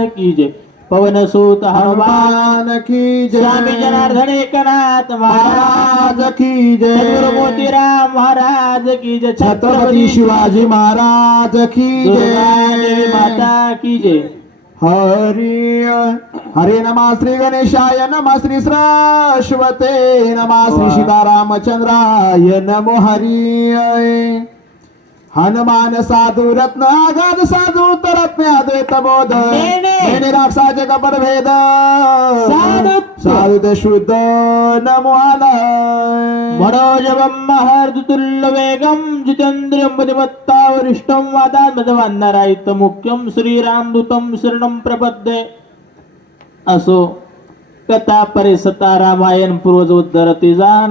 की जय। पवन सुत हनुमान की जय। स्वामी जनार्दन एकनाथ महाराज की जय। सद्गुरु मोतीराम महाराज की जय। छत्रपती शिवाजी महाराज की दुर्गा देवी जय। माता की जय। हरी हरे नमः श्री गणेशाय नमः श्री सरस्वते नमः श्री सीतारामचंद्राय नमो हरी। हनुमान साधु रत्न आगाध साधु तरत्न अद्वैत बोध नेने राक्षसाचे कपट भेद साधु ते शुद्ध नमो मनोजवं महर्दुतुल्य वेगं जितेन्द्रियं बुद्धिमत्ता वरिष्ठं वादान्मदवान्नरायित मुख्यं श्रीरामदूतं शरणं प्रपद्ये। असो कथा परिसता रामायण पूर्वज उद्धरती जाण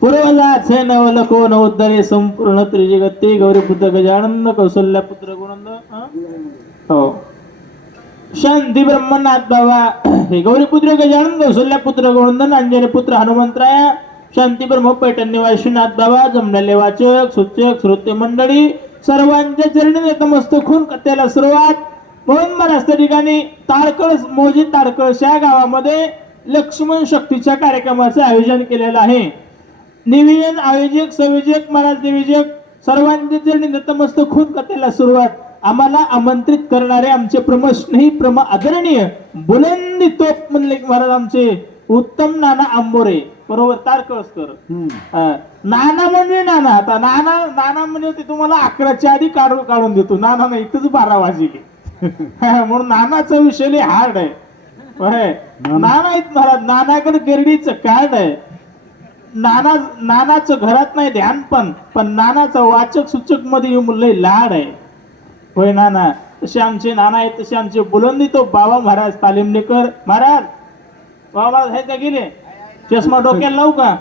पूर्वजाचे नवलको नवोद्धरे संपूर्ण त्रिजगती गौरीपुत्र गजानन कौसल्यापुत्र गुणंद हो शांती ब्रह्मनाथ बाबा हे गौरीपुत्र गजानन कौसल्यापुत्र गुणंदन अंजनी पुत्र हनुमंतराया शांती ब्रह्म पैठण निवासीनाथ बाबा जमलेले वाचक सूचक श्रोते मंडळी सर्वांच्या चरणी नतमस्तक होऊन कथेला सुरुवात म्हणून महाराज त्या ठिकाणी ताडकळस मोजी ताडकळस या गावामध्ये लक्ष्मण शक्तीच्या कार्यक्रमाचे आयोजन केलेलं आहे। निवेदन आयोजक संयोजक महाराज निवेदक सर्वांचे चरणी नतमस्तक होऊन कथेला सुरुवात। आम्हाला आमंत्रित करणारे आमचे प्रमस्नेही आदरणीय बुलंदी तोप म्हणले महाराज आमचे उत्तम नाना आंबोरे बरोबर तारकळसकर। नाना म्हणजे नाना आता नाना नाना म्हणजे ते तुम्हाला 11च्या आधी काढून देतो नाना नाही इथंच 12 वाजले म्हणून नानाचा विषय हार्ड आहे। नाना आहेत महाराज नानाकडे गिरडीचं कार्ड आहे। नानाचं घरात नाही ध्यान पण नानाचा वाचक सूचक मध्ये लय लाड आहे होय नाना। तसे आमचे नाना आहेत तसे आमचे बुलंदी तो बाबा महाराज तालिमनेकर महाराज बाबा आहेत का गेले चष्मा डोक्याला लावू का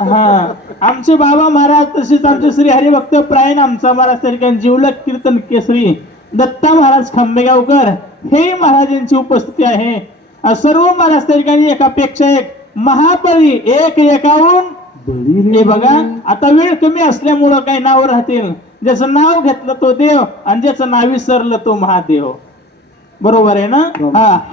हा आमचे बाबा महाराज तसेच आमचे श्री हरिभक्त प्रायण आमचा महाराज तरीकांची जिवलक कीर्तन केसरी दत्ता महाराज खांबेगावकर हे महाराजांची उपस्थिती आहे। सर्व महाराज तरीकांनी एकापेक्षा एक महाबली एक एकाहून हे बघा आता वेळ कमी असल्यामुळं काही नाव राहतील ज्याचं नाव घेतलं तो देव आणि ज्याचं नाव विसरलं तो महादेव बरोबर आहे ना।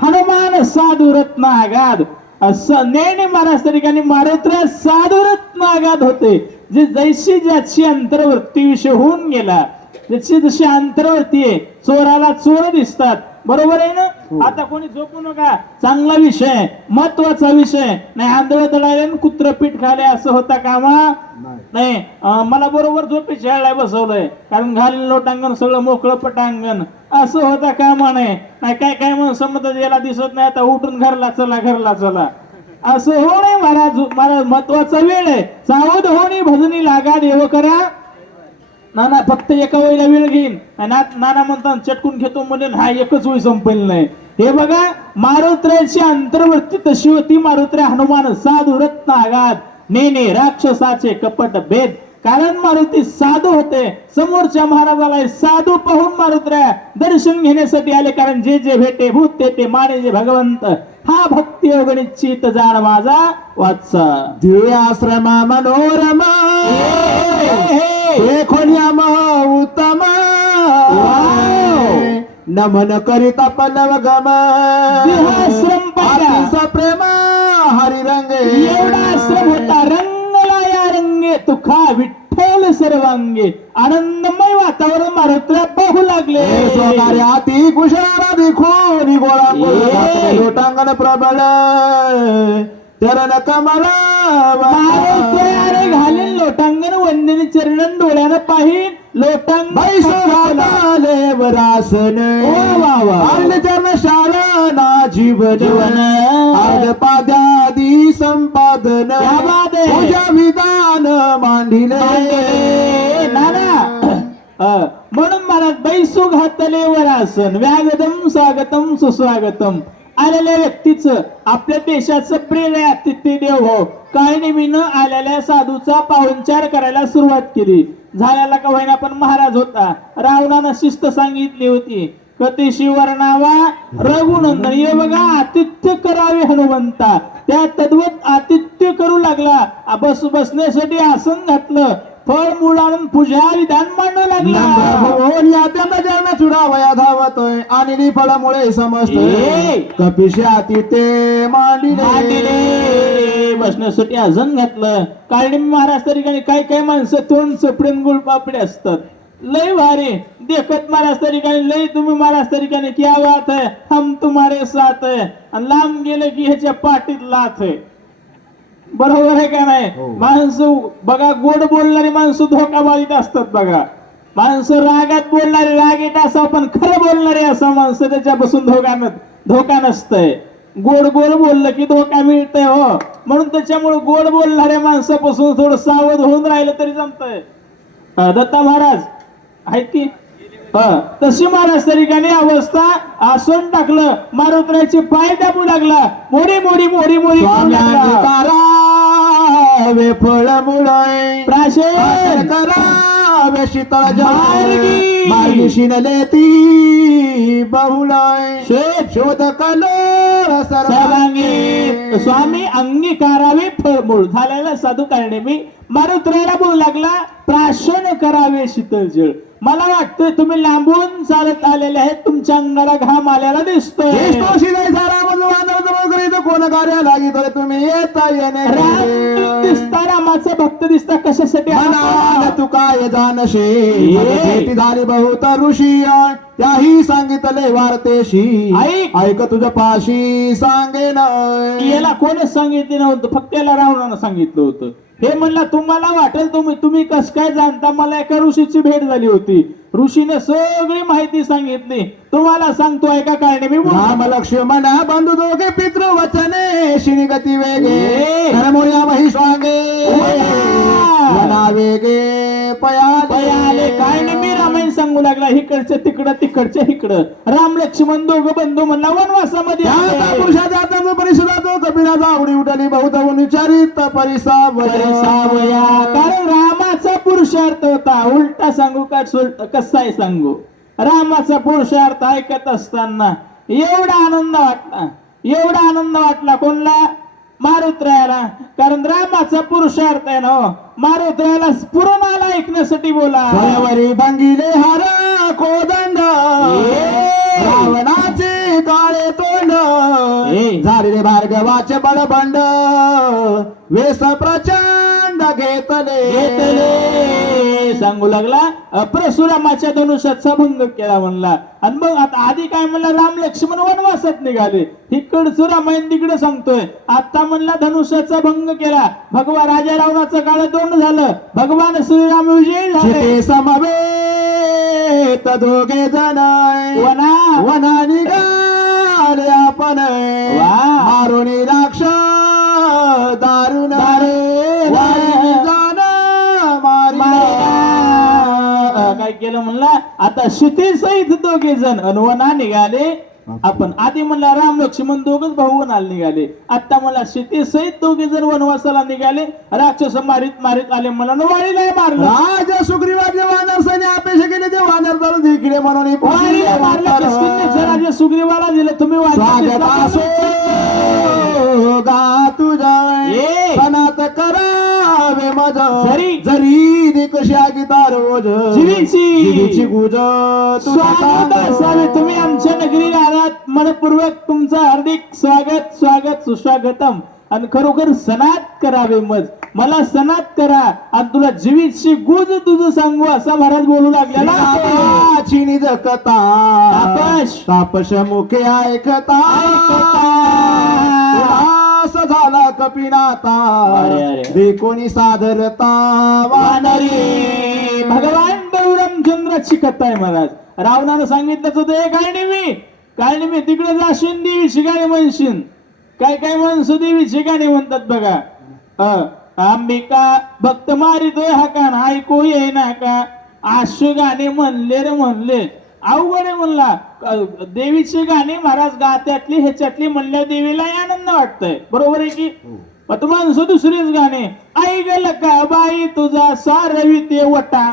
हनुमान साधू रत्न आगाध नेणे महाराज तरीकांनी मारुत्र साधू रत्न आगाध होते जे जैशी ज्याची अंतर्वृत्ती विषय होऊन गेला जशी जशी अंतर्वृत्ती आहे चोराला चोर दिसतात बरोबर आहे ना। आता कोणी झोपू नका चांगला विषय महत्वाचा विषय नाही आंधळ तळाले कुत्र पीठ खाले असं होता कामा नाही। मला बरोबर झोपी शाळेला बसवलंय कारण घालेलं लोटांगण सगळं मोकळं पटांगण असं होता कामा नाही काय काय म्हणून समज याला दिसत नाही आता उठून घरला चला असं हो नाही महाराज महत्वाचा वेळ आहे सावध होणी भजनी लागा देव करा नाना फक्त एका वेळेला वेळ घेईन नाना म्हणतात चटकून घेतो म्हणजे हा एकच वेळ संपेल नाही। हे बघा मारुत्र्याची अंतर्वृत्ती तशी होती मारुत्र्य हनुमान साधू रत्न आगाध नेने राक्षसाचे कपट भेद कारण मारुती साधू होते समोरच्या महाराजाला साधू पाहून मारुत्र्या दर्शन घेण्यासाठी आले कारण जे जे भेटे भूत ते माने जे भगवंत हा भक्ती अगणित जाण माझा वाचा दिव्य आश्रमा मनोरमा खोनियाम उत्तम नमन करिता पल्लव गम आश्रम पाहिला प्रेम हरिरंग एवढा आश्रम होता रंगला या रंगे तुखा विठ्ठल सर्वांगे आनंदमय वातावरण मारुत्र्या पाहू लागले अति कुशाला देखून गोळा लोटांगण प्रबळ चरण कमल मारुत्र्याने घालीन लोटांगण वंदनी चरण डोळ्यानं पाहिन लोटांगण वरासन चरण शाळा ना जीवन पाद्यादी संपादन पूजा विधान मांडिले नाना म्हणून मला बैसू घातले वरासन व्यागतम स्वागतम सुस्वागतम आलेल्या व्यक्तीचं आपल्या देशाचं प्रेम आहे अतिथी देव हो काही निमित्त आलेल्या साधूचा पाहुणचार करायला सुरुवात केली झाल्याला का होईना पण महाराज होता रावणानं शिस्त सांगितली होती कतिशी वर्णावा रघुनंदन हे बघा आतिथ्य करावे हनुमंता त्या तद्वत आतिथ्य करू लागला बसण्यासाठी आसन घातलं फळ मूळ आणून पूजा विधान मांडू लागला भुवन या त्यांना जळणा चुडावया धावतोय आणि फळामुळे समजतोय कपिशा तिथे मांडिले बसण्यासाठी अजून घातलं. काळणी महाराज तरी काय काय माणसं तोंड चपडेन गुळपापडे असतात. लय भारी देखत महाराज तरीकाने लय तुम्ही महाराज तरीकाने क्या बात है हम तुम्हारे साथ है आणि लांब गेले की ह्याच्या पाठीत लाथ आहे. बरोबर आहे का नाही? माणसं बघा गोड बोलणारी माणसं धोकाबाजीत असतात बघा. माणसं रागात बोलणारे रागीट असावं पण खरं बोलणारे असं माणसं त्याच्यापासून धोका नसतंय. गोड गोड बोललं की धोका मिळतंय हो. म्हणून त्याच्यामुळे गोड बोलणाऱ्या माणसापासून थोडं सावध होऊन राहिलं तरी जमतंय. दत्ता महाराज आहेत की तशी महाराज तरीकाने अवस्था आसन टाकलं. मारुत्राचे पाय दाबू लागला. मोडी मोडी मोडी मोडी करावे फळ मुळे प्राशन करावे शीतळ मार्गी. मार्गी शिनले ती बहुळय शोध कलो सर्वांगी स्वामी अंगीकारावे फळमूळ झालेला साधू कारणे मी मारुत्राला बोलू लागला. प्राशन करावे शीतल जळ. मला वाटतं तुम्ही लांबून चालत आलेले आहेत. तुमच्या अंगाला घाम आलेला दिसतोय. कोण कार्य लागितोय तुम्ही येता येणे राम दिसता रामाचा भक्त दिसता कशासाठी म्हणाल तू काय जानशे भेटी झाली बहुत ऋषी त्याही सांगितले वार्तेशी ऐक तुझ्या पाशी सांगेन. याला कोणच सांगितलं नव्हतं फक्त याला रावणानं सांगितलं होतं. हे म्हणला तुम्हाला वाटेल तुम्ही कस काय जाणता. मला एका ऋषीची भेट झाली होती. ऋषीने सगळी माहिती सांगितली. तुम्हाला सांगतो ऐका कारणे मी राम लक्ष्मण बंधू दोघे पितृ वचने शिनी गती वेगे धर्मोया महिष वागे वना वेगे पयाले कारणे मी रामायण सांगू लागला. इकडचं तिकडं तिकडच्या इकडं राम लक्ष्मण दोघं बंधू म्हणला वनवासामध्ये पुरुषाच्या आत्म्याचा परिसरातो कपिलाचा आवडी उठली बहुत विचारित परिसावया. कारण रामाचा पुरुषार्थ होता. उलटा सांगू का कसाय सांगू. रामाचा पुरुषार्थ ऐकत असताना एवढा आनंद वाटला कोणला मारुत्रायाला. कारण रामाचा पुरुषार्थ आहे ना मारुत्रायाला स्फुरण आला ऐकण्यासाठी बोला. भांगिले हार कोदंड रावणाचे काळे तोंड झालेले भार्गवाचे बडबंड वेस प्रचंड घेतले सांगू लागला. परशुरामाच्या धनुष्याचा भंग केला म्हणला. आणि मग आता आधी काय म्हणला राम लक्ष्मण वनवासात निघाले. इकडचं रामायण तिकडे सांगतोय. आता म्हणला धनुष्याचा भंग केला. भगवान राजा रावणाचं काळ तोंड झालं. भगवान श्रीराम विजयी झाले. समवेत दोघे जण वना निघाले आपण मारून राक्ष दारुण काय केलं म्हणला. आता शिते सहित दोघे जण वना निघाले आपण. आधी म्हणला राम लक्ष्मण दोघच भाऊ वनाला निघाले. आता मला शिते सहित दोघे जण वनवासाला निघाले. राक्षस मारीत आले. मला वाळीला मारलं. राजा सुग्रीवाचे वानर सैन्य अपेक्षा केले ते वानर चालू इकडे म्हणून वाळीला मारलं. राजा सुग्रीवाला दिलं. तुम्ही गा तुझा सनात करावे मज जरी कशा गीता रोज जीवीची गुज स्वागत असावे. तुम्ही आमच्या नगरीला आलात मनपूर्वक तुमचं हार्दिक स्वागत सुस्वागतम. आणि खरोखर सनात करावे मज मला सनात करा आणि तुला जीवीची गुज तुझं सांगू असा महाराज बोलू लागलेला. चिनी जगता तापश मुखे ऐकता झाला कपिनाता कोणी सादरता वानरी. भगवान बळीरामचंद्राची कथा आहे महाराज. रावणानं सांगितलंच होतं काळणी मी तिकडे जाशीन देवीची गाणी म्हणशीन. काय माणसं देवीची गाणी म्हणतात बघा. अंबिका भक्त मारितोय हा कान ऐकू येईना का. आशु गाणे म्हणले अवघड आहे म्हणला. देवीची गाणी महाराज गात्यातली ह्याच्यातली म्हणल्या देवीला आनंद वाटतंय. बरोबर आहे की. पण माणसं दुसरीच गाणे ऐकलं का बाई तुझा सारविते वटा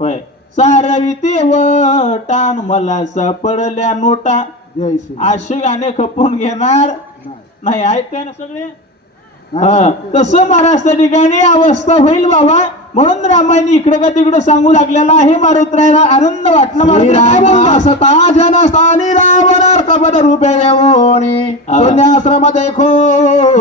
होय सारविते वटान मला सापडल्या नोटा. अशी गाणे खपून घेणार नाही. ऐकताय ना सगळे. तसं महाराज त्या ठिकाणी अवस्था होईल बाबा. म्हणून रामायण इकडं का तिकडं सांगू लागलेला आहे. मारुतीला आनंद वाटला. मारुती काय बोलला? सता जनस्थानी रावणार कपट रूपे येवोनी पुण्याश्रम देखो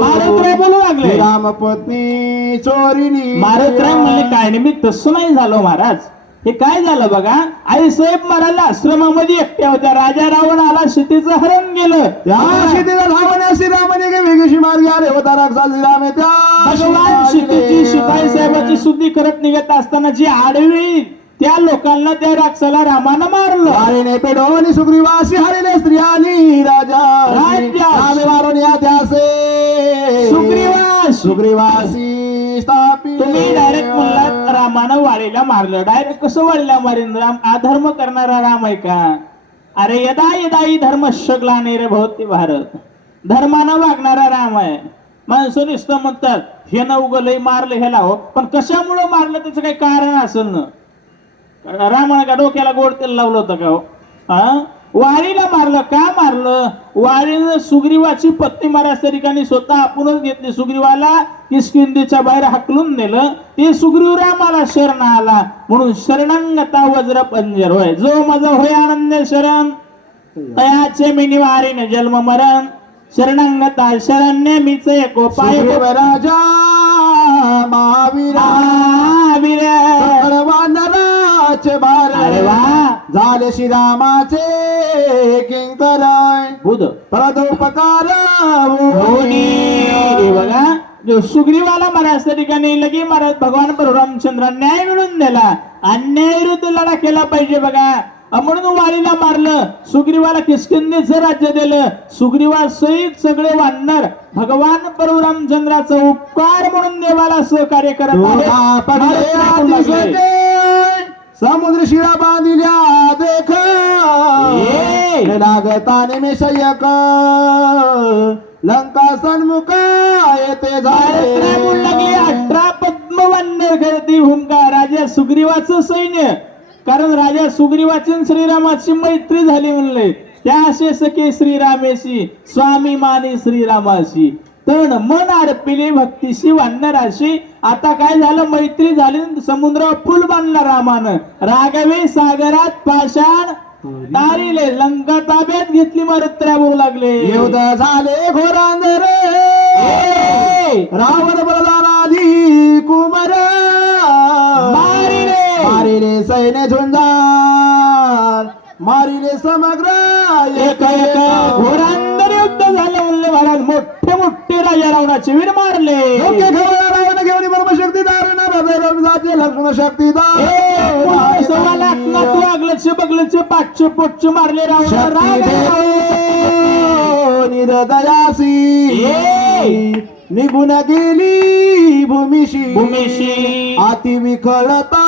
मारुती बोलू लागले. राम पत्नी चोरीनी. मारुती म्हणले काय नाही, मी तसं नाही झालो महाराज. हे काय झालं बघा, आई साहेब महाराज आश्रमामध्ये एकट्या होत्या. राजा रावण आला, सीतेचं हरण गेलं. त्या सीतेला धावण्याशी रामाने वेगळी मार्गी आले होता. राक्षस रामे त्या भगवान सीतेची शिपाई साहेबाची शुद्धी करत निघत असताना जी आडवी त्या लोकांना त्या राक्षसाला रामानं मारलं. वारीने पेडोनी सुग्रीवासी हरिले स्त्रियानी राजा रामे मारून या त्यासे सुग्रीवासी स्थापित. तुम्ही डायरेक्ट म्हणलात रामानं वाळीला मारलं. डायरेक्ट कसं वाळीला मारेन? राम अधर्म करणारा राम आहे का? अरे यदा यदा ही धर्म ग्लानिर्भवति भवति भारत. धर्मानं वागणारा राम आहे. माणसं नुसतं म्हणतात हे न उगलंय मारलं ह्याला हो, पण कशामुळं मारलं त्याचं काही कारण असेल ना. रामानं का डोक्याला गोड तेल लावलं होतं का हो? वाळीला मारलं का? मारलं वाळीनं सुग्रीवाची पत्नी महाराज त्या ठिकाणी स्वतः आपणच घेतली. सुग्रीवाला किष्किंधेच्या बाहेर हाकलून नेलं. ते सुग्रीव रामाला शरण आला म्हणून शरणांगता वज्र पंजर होय. जो माझा होय आनंद शरण तयाचे मी निवारीन जन्म मरण. शरणांगता शरण्य मीच एको पाय राजा महावीर बार. अरे वा, झाले श्रीरामाचे किंकर बुध परदोपकार बघा. जो सुग्रीवाला महाराज त्या ठिकाणी लगे महाराज भगवान रामचंद्र न्याय मिळून दिला. अन्याय विरुद्ध लढा केला पाहिजे बघा. म्हणून वाळीला मारलं. सुग्रीवाला किष्किंधेचं राज्य दिलं. सुग्रीवा सहित सगळे वानर भगवान परशुरामचंद्राचा उपकार म्हणून देवाला सहकार्य करत आहेत. समुद्र शिळा बांधिल्या देख लागता निमेषयक लंका सन्मुख येते लागले. 18 पद्मवन्य करती भूमिका राजा सुग्रीवाचं सैन्य. कारण राजा सुग्रीवाची श्रीरामाची मैत्री झाली म्हणले. त्या असे सखे श्रीरामेशी स्वामी माने श्रीरामाशी तण मन अर्पिले भक्तीशी वानराशी. आता काय झालं? मैत्री झाली. समुद्रावर पूल बांधला रामानं. राघवे सागरात पाषाण तारिले. लंका ताब्यात घेतली. मारुत्र्या बोलू लागले. युद्ध झाले घोरांदर रावण बलदानाधी कुमार मारिले सैन्य झुंजार मारिले समग्र एक एक घोरांदर युद्ध झालं म्हणले महाराज. मोठे मोठे राजा रावणाचे वीर मारले. रावण घेऊन ब्रह्मशक्ती लक्ष्मण शक्तीदार 1.25 लाख वागलचे बगलचे 500 पोटचे मारले रावण. निरदयासी निघून गेली भूमिशी अति विखळता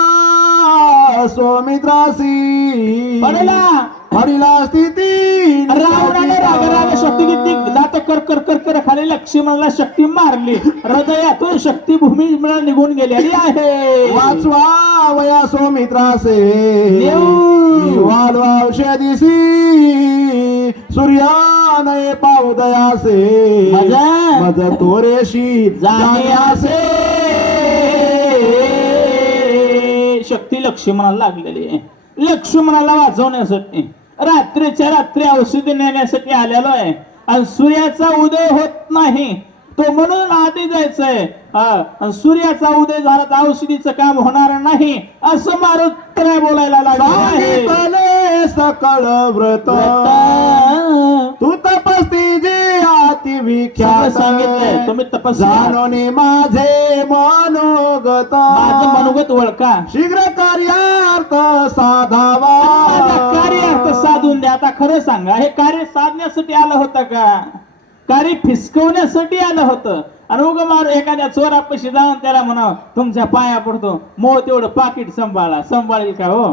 सौमित्रासी हरिला स्थिती. रावणाने राग शक्ती घेतली. दात कर कर कर कर खाली लक्ष्मणाला शक्ती मारली. हृदयातून शक्ती भूमी निघून गेलेली आहे. वाचवा वया सौमित्रासे वाढवा औषधीसी सूर्यानये पावदयासे मज तोरेशी जाण्यासे. शक्ती लक्ष्मणाला लागलेली आहे. लक्ष्मणाला वाचवण्यासाठी रात्रीच्या रात्री औषधी नेण्यासाठी आलेलो आहे. आणि सूर्याचा उदय होत नाही तो म्हणून आधी जायचंय. सूर्याचा उदय झाला तर औषधीचं काम होणार नाही असं मारुत्र्या बोलायला लागले. सकळ व्रत तू तपस्ती जे अति विख्यात सांगितलंय. तुम्ही जाणोनी माझे मनोगत माझं मनोगत ओळखा. शीघ्र कार्यार्थ साधावा. कार्यार्थ साधून द्या. आता खरं सांगा, हे कार्य साधण्यासाठी आलं होतं का? कार्य फिसकवण्यासाठी आलं होतं. आणि उग मार एखाद्या चोरापाशी जाऊन त्याला म्हणावं तुमच्या पाया पडतो मोह तेवढं पाकिट सांभाळेल का हो?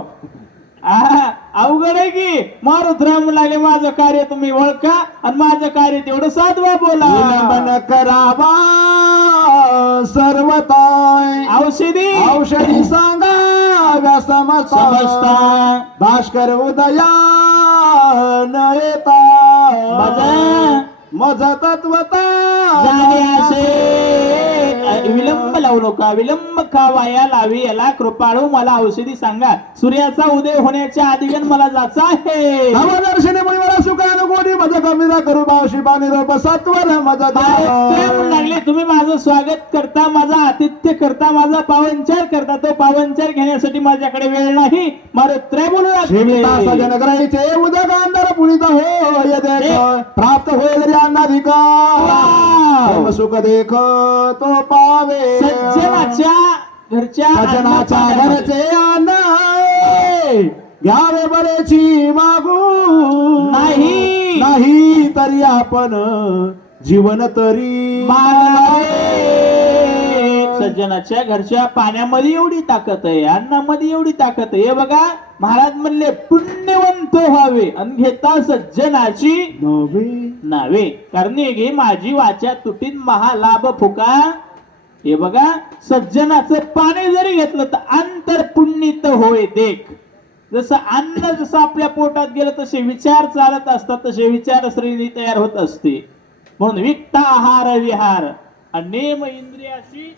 अवघड आहे की. मारुतराम लागले माझं कार्य तुम्ही ओळखा आणि माझं कार्य तेवढं साधवा. बोला करावा सर्वताय औषधी सांगा समजता भास्कर उदया न येता मज तत्वता जाणे असे विलंब लावू नका, विलंब का वाया लावी याला कृपाळू मला औषधी सांगा. सूर्याचा उदय होण्याच्या आधीगण मला जायचं आहे. नवदर्शने मुळी मला सुखानुकोटी मज कमीरा करू भावशी पाणी रोप सत्वर मज काय म्हणू लागले तुम्ही माझं स्वागत करता, माझा आतिथ्य करता, माझा पावनचार करता. तो पावनचार घेण्यासाठी माझ्याकडे वेळ नाही. मारुत्र्य बोलू लागले सजन करायचे उदक अंधार पुणित हो देख प्राप्त होय जरी अन्नाधिकार सुख देख तो पावे सज्जनाच्या घरच्या सजनाच्या घरचे अन्न घ्यावे बरेची मागू नाही. नाही तरी आपण जीवन तरी मागावे. सज्जनाच्या घरच्या पाण्यामध्ये एवढी ताकद आहे, अन्नामध्ये एवढी ताकद आहे. हे बघा महाराज म्हणले पुण्यवंत व्हावे आणि घेता सज्जनाची नावे करणे घे माझी वाचा तुटीत महालाभ फुका. हे बघा सज्जनाचं पाणी जरी घेतलं तर अंतर पुण्यित होय देख. जसं अन्न जसं आपल्या पोटात गेलं तसे विचार चालत असतात, तसे विचारसरणी तयार होत असते. म्हणून विकता आहार विहार अनेम इंद्रियाशी.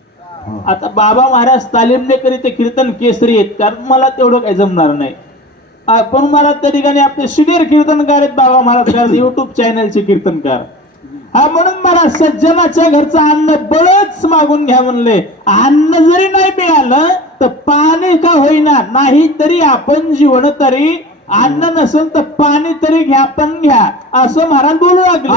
आता बाबा महाराज तालीमनेकरी ते कीर्तन केसरी आहेत, कारण मला तेवढं काही जमणार नाही. पण मला त्या ठिकाणी आपले सिनियर कीर्तनकार आहेत बाबा महाराज, युट्यूब चॅनलचे कीर्तनकार. हा म्हणून मला सज्जनाच्या घरचं अन्न बळच मागून घ्या म्हणले. अन्न जरी नाही मिळालं तर पाणी का होईना, नाही तरी आपण जीवन तरी. अन्न नसेल तर पाणी तरी घ्या पण घ्या असं महाराज बोलू लागले.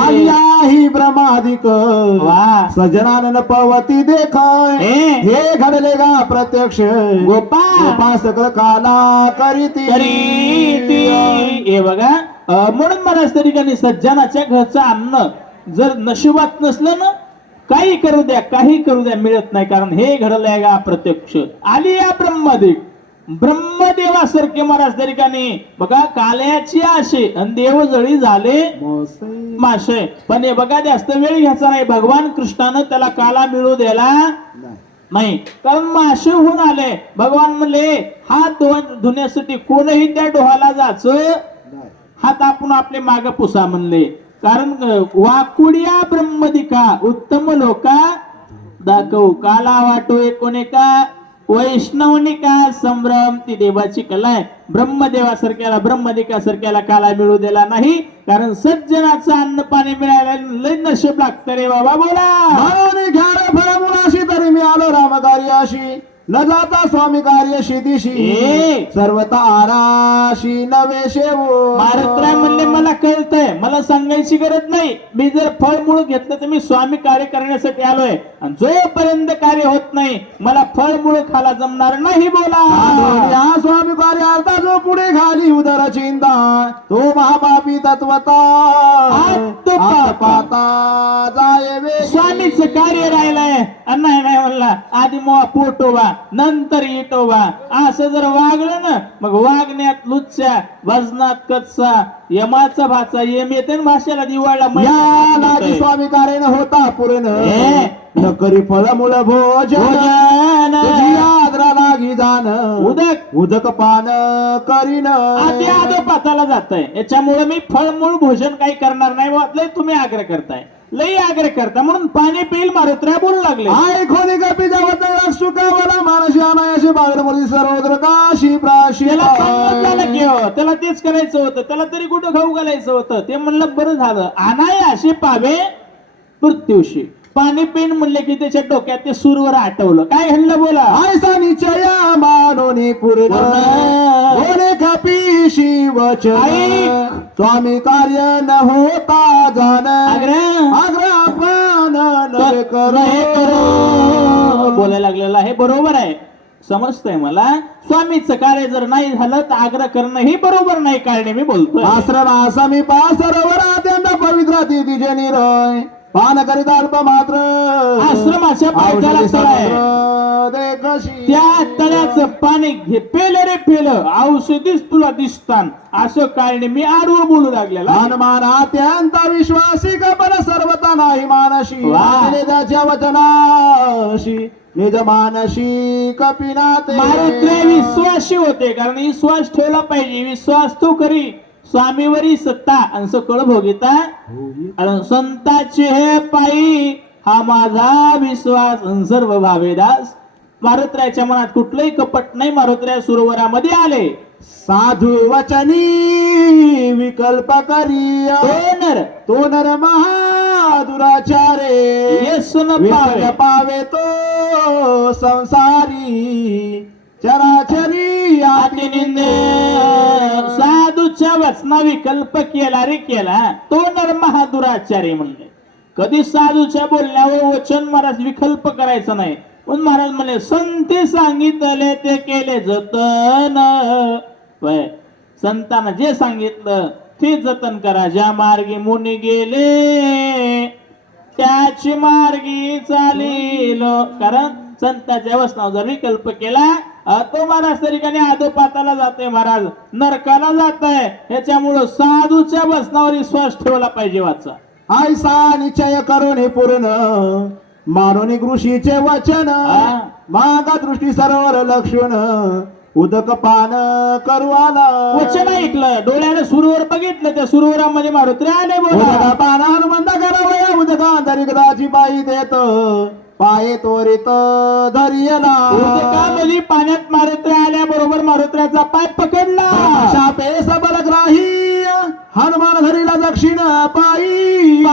ही ब्रह्माधिक वा सजनानन पवती देख हे घडले गा प्रत्यक्ष गोपा सकल काला करीती. हे बघा म्हणून महाराज त्या ठिकाणी सज्जनाच्या घरचं अन्न जर नशिबात नसलं ना, काही करू द्या काही करू द्या मिळत नाही. कारण हे घडलंय गा प्रत्यक्ष. आली या ब्रह्मदेव ब्रह्मदेवासारखे महाराज त्या ठिकाणी बघा काल्याची आशे आणि देवजळी झाले माशे. पण हे बघा जास्त वेळ घ्यायचा नाही. भगवान कृष्णानं त्याला काला मिळू द्यायला नाही, कारण माशे होऊन आले. भगवान म्हणले हात धुण्यासाठी कोणही त्या डोहाला जायचं, हात आपण आपले माग पुसा म्हणले. कारण वाकुडिया ब्रह्मदिका उत्तम लोका दाखवू काला वाटो एकोणेका वैष्णवनिका संभ्रम. ती देवाची कला आहे. ब्रह्मदेवासारख्याला ब्रह्मदिकासारख्याला काला मिळू दिला नाही, कारण सज्जनाचं अन्न पाणी मिळायला लय नशीब लागतं रे बाबा. बोला घ्या फळ मुलाशी तरी मी आलो राम कार्याशी न जाता स्वामी कार्य शिदीशी सर्वता आराशी नवे शेवो. महाराज म्हणले मला कळतंय, मला सांगायची गरज नाही. मी जर फळमूळ घेतलं तर मी स्वामी कार्य करण्यासाठी आलोय, आणि जोपर्यंत कार्य होत नाही मला फळमूळ खाला जमणार नाही. बोला स्वामी कार्य अर्धा जो पुढे घाली उदर चिंता तो महापापी तत्वता पाता जाय. स्वामीच कार्य राहिलंय नाही नाही म्हणला आधी मोहा पोटोबा नंतर इटोबा. असं जर वागलं ना मग वागण्यात लुच्चा वजनात कच्चा यमाचा भाचा यम येते भाषेला दिवाळला. स्वामी कार्य न होता पूर्ण न करी फळ मुळ भोजन आदरा लागी जाण उदक उदक पान करीन आधी आधो पाताला जातंय. याच्यामुळे मी फळमूळ भोजन काही करणार नाही. लय तुम्ही आग्रह करताय, लई आग्रह करता म्हणून पाणी पिल मारुत्र्या बोलू लागले. आय खोली कपी जावत सुखावला मानसी अनायाशी बाहेर मुली सर्वत्र काशी प्राशी. त्याला तेच करायचं होतं, त्याला तरी कुठं खाऊ घालायचं होतं. ते म्हणलं बरं झालं अनायाशी पावे मृत्यूशी. पाणी पिन म्हणले की त्याच्या डोक्यात ते सूरवर आठवलं. काय घडलं बोला. आयसा निश्चय मानोनी पूर्ण बोले कपी शिवच स्वामी कार्य न होता जाण आग्रह पण नवे करो. बोलायला लागलेला आहे बरोबर आहे, समजतंय मला. स्वामीचं कार्य जर नाही झालं तर आग्रह करणं ही बरोबर नाही. कारणे मी बोलतोय आश्रम आसामी पासरोवर अत्यंत पवित्र तिथे निरय पान करीत अल्प मात्र आश्रमाच्या पायथ्याला तळ आहे. त्या तळ्याचं पाणी घे पेलं रे पेलं औषधीच तुला दिसतान असं कारणे मी आडवं बोलू लागलेला. हनुमान अत्यंत विश्वासी कबल सर्वता नाही मानशी त्याच्या वचनाशी निज मानशी कपिनाथ. मारुत्र्य विश्वासी होते, कारण विश्वास ठेवला पाहिजे. विश्वास तो करी स्वामीवरी सत्ता आणि सकळ भोगिता आणि संताचे हे पायी हा माझा विश्वास आणि सर्व भावेदास. मारुत्राच्या मनात कुठलंही कपट नाही. मारुत्र्या सरोवरामध्ये आले. साधू वचनी विकल्प करिया तो नर महादुराचारे येसून व्यसन पावे तो संसारी चराचरी आती निंदे. साधूच्या वचना विकल्प केला रे केला तो नर महादुराचारी म्हणले. कधी साधूच्या बोलण्यावर वचन महाराज विकल्प करायचं नाही. पण महाराज म्हणले संते सांगितले ते केले जतन. संतांना जे सांगितलं ते जतन करा. ज्या मार्गी मुनी गेले त्याची मार्गी चालील. कारण संतांच्या वचनावर जर विकल्प केला तो महाराज त्या ठिकाणी अधोपाताला जाते. महाराज नरकाला जात आहे. याच्यामुळं साधूच्या वचनावर विश्वास ठेवला पाहिजे. वाचा ऐसा निश्चय करून पूर्ण मानोनी ऋषीचे वचन मागा दृष्टी सरोवर लक्षण उदक पान करू आला. वचन ऐकलं डोळ्याने सुरूवर बघितलं. त्या सुरूवरामध्ये मारुत्री आले. बोला पान हनुमंत करावया उदका दरिकदाची बाई देत पाये त्वरित धरियला. उदकामध्ये पाण्यात मारुत्री आल्या बरोबर मारुत्र्याचा पाय पकडला. शापे सबल ग्राही हनुमान धरिला दक्षिण पायी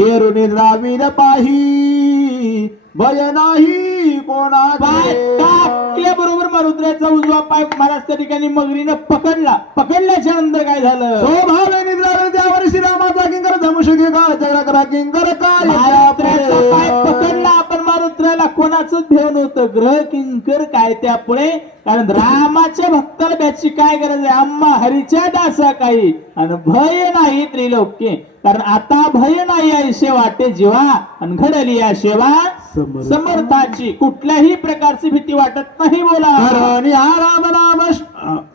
येरुनी द्राविड पाही भय नाही पाय टाकल्या बरोबर मारुत्र्याचा उजवा पाय महाराज त्या ठिकाणी मगरीनं पकडला. पकडल्याच्या नंतर काय झालं. स्वभावे निद्रा त्यावर श्रीरामाचा किंकर धमुषकी का जगडा करा किंकर काय मारुत्र्याचा पाय पकडला. आपण मारुत्र्याला कोणाच भेव नव्हतं. ग्रह किंकर काय त्यापुढे. कारण रामाच्या भक्ताला त्याची काय गरज आहे. आम्हा हरीच्या दासा काही आणि भय नाही त्रिलोक्य. कारण आता भय नाही ऐशे वाटे जीवा आणि घडली या सेवा समर्थाची. कुठल्याही प्रकारची भीती वाटत नाही. बोला करून या राम नाम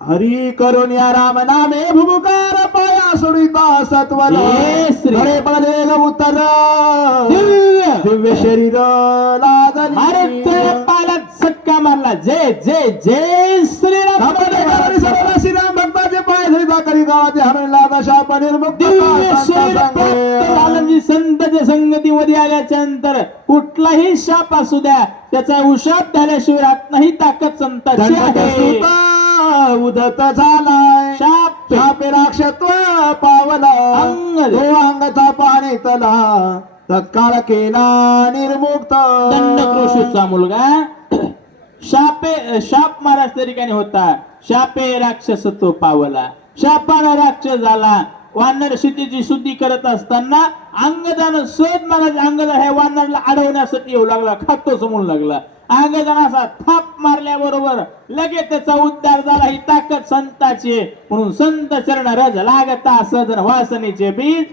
हरी करून या राम नामे भूमुकार पाया सोडिता सत्वल हरे पडले उत्तर दिव्य शरीर अरे पालात सक्का मारला. जय जय जय श्रीराम. श्रीराम भक्ताचे पाय धरिता करी गावाचे हरणला दशा निर्मुक्त झालं. संतांच्या संगतीमध्ये आल्याच्या नंतर कुठलाही शाप असू द्या त्याचा उशाप झाल्याशिवाय राहत नाही. ताकद संतांची आहे. उदत झालाय शापे राक्षत्व पावला अंगचा पाणी तला तत्काळ केला निर्मुक्त. दंडकृषीचा मुलगा शाप महाराज त्या ठिकाणी होता. शापे राक्षसत्व पावला. शापाला राक्षस झाला. वानर शेतीची शुद्धी करत असताना अंगदान सहज महाराज अंगदान हे वानरला अडवण्यासाठी येऊ लागला. खातो समोर लागला. अंगदान असा थाप मारल्याबरोबर लगेच त्याचा उद्धार झाला. ही ताकद संताची. म्हणून संत चरण रज लागता सजन वासनेचे बीज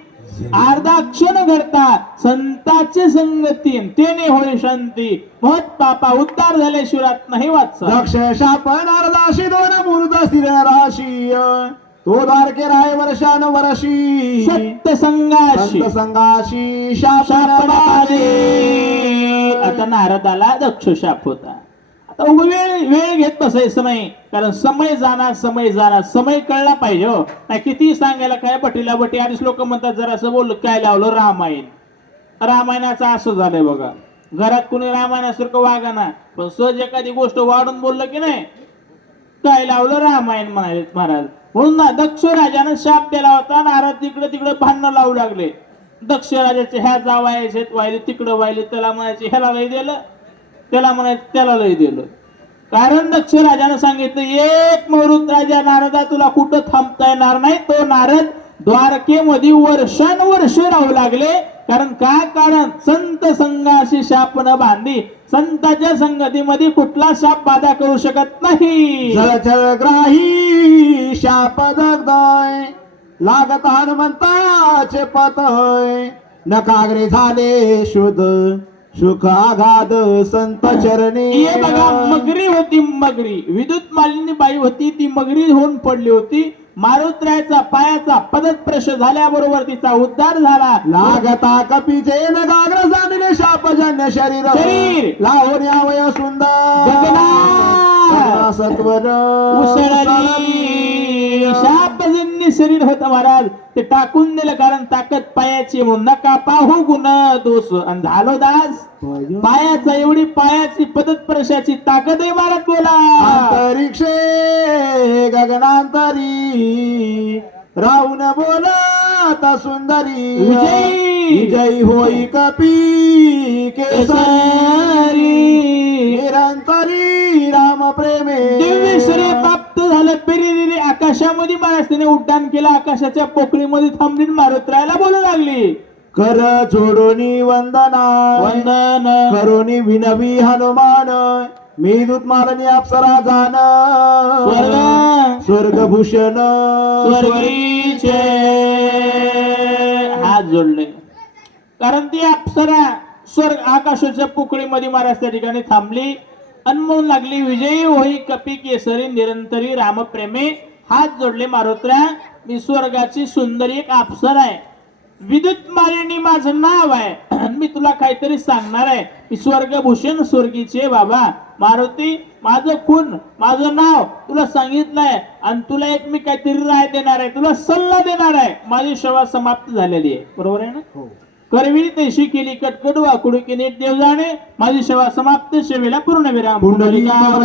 अर्धा क्षण घडता संताची संगती तेने होय शांती. महत पापा उद्धार झाल्याशिवाय नाही वाचा. दक्ष शाप नारदाशी दोन मूर्त स्थिर राशी तो द्वारके राय वर्षान वर्षी सत्संगाशी संगाशी शाप. आता नारदाला दक्ष शाप होता. आता वेळ घेत बसायचं नाही. कारण समय जाणार समय कळला पाहिजे. हो नाही किती सांगायला काय बटीला बटी. आणि लोक म्हणतात जरा असं बोललं काय लावलं रामायण. रामायणाचं असं झालंय बघा. घरात कुणी रामायणासारखं वागाना पण सहज एखादी गोष्ट वाढून बोललं की नाही काय लावलं रामायण म्हणाले महाराज. म्हणून ना दक्ष राजानं शाप दिला होता. नारद तिकडे भांडणं लावू लागले. दक्ष राजाचे ह्या जावायचे वाहिले तिकडं वाहिले. त्याला म्हणायचे ह्याला लय दिलं त्याला म्हणायचं त्याला लय दिलं. कारण दक्ष राजानं सांगितलं एक मरुत राजा नारदा तुला कुठं थांबता येणार नाही. तो नारद द्वारकेमध्ये वर्षानुवर्ष राहू लागले. कारण संत संघाशी शाप न बांधी संतांच्या संगतीमध्ये कुठला शाप बाधा करू शकत नाही. ग्राही शाप दग्धय लागत हनुमंताचे पतय नकाग्रे झाले शुद्ध सुख आघात संत चरणी. हे बघा मगरी होती. मगरी विद्युत मालिनी बाई होती. ती मगरी होऊन पडली होती. मारुत्र्याचा पायाचा पदस्पर्श झाल्याबरोबर तिचा उद्धार झाला. लागता कपीचे नगाग्र जाणले शापजन्य शरीर लाहोरी अवय सुंदर सत्वर उसळली शाप सुगंधी शरीर होतं महाराज, ते टाकून दिलं कारण ताकद पायाची म्हणून नका पाहू गुण दोष. आणि झालो दास पायाचा, एवढी पायाची पदस्पर्शाची ताकद आहे महाराज. बोला अंतरिक्षे गगनांतरी राहून बोलता सुंदरी विजयी होई कपी केसरी निरंतरी राम प्रेमे. दिव्य शरीर प्राप्त झालं. पेरी आकाशामध्ये महाराज त्याने उड्डाण केलं. आकाशाच्या पोकळीमध्ये थांबली मारुत्राला बोलू लागली. कर जोडोनी वंदना वंदन करोनी विनवी हनुमान मी दूत मालनी अप्सरा जाण स्वर्गभूषण स्वर्गीचे हात जोडले. कारण ती अप्सरा स्वर्ग आकाशाच्या पोकळीमध्ये महाराज त्या ठिकाणी थांबली आणि म्हणून लागली विजयी होई कपी केसरी निरंतरी रामप्रेमे. हात जोडले मारुत्र्या, मी स्वर्गाची सुंदरी एक अप्सरा आहे. विद्युत मालिनी माझं नाव आहे. मी तुला काहीतरी सांगणार आहे. मी स्वर्गभूषण स्वर्गीचे बाबा मारुती, माझं खून माझं नाव तुला सांगितलंय आणि तुला एक मी काहीतरी राय देणार आहे, तुला सल्ला देणार आहे. माझी सेवा समाप्त झालेली आहे. बरोबर आहे ना? हो. करविली तैशी केली कटकट वाकुडी केली देव जाणे. माझी सेवा समाप्त, सेवेला पूर्ण विराम. पुंडलिका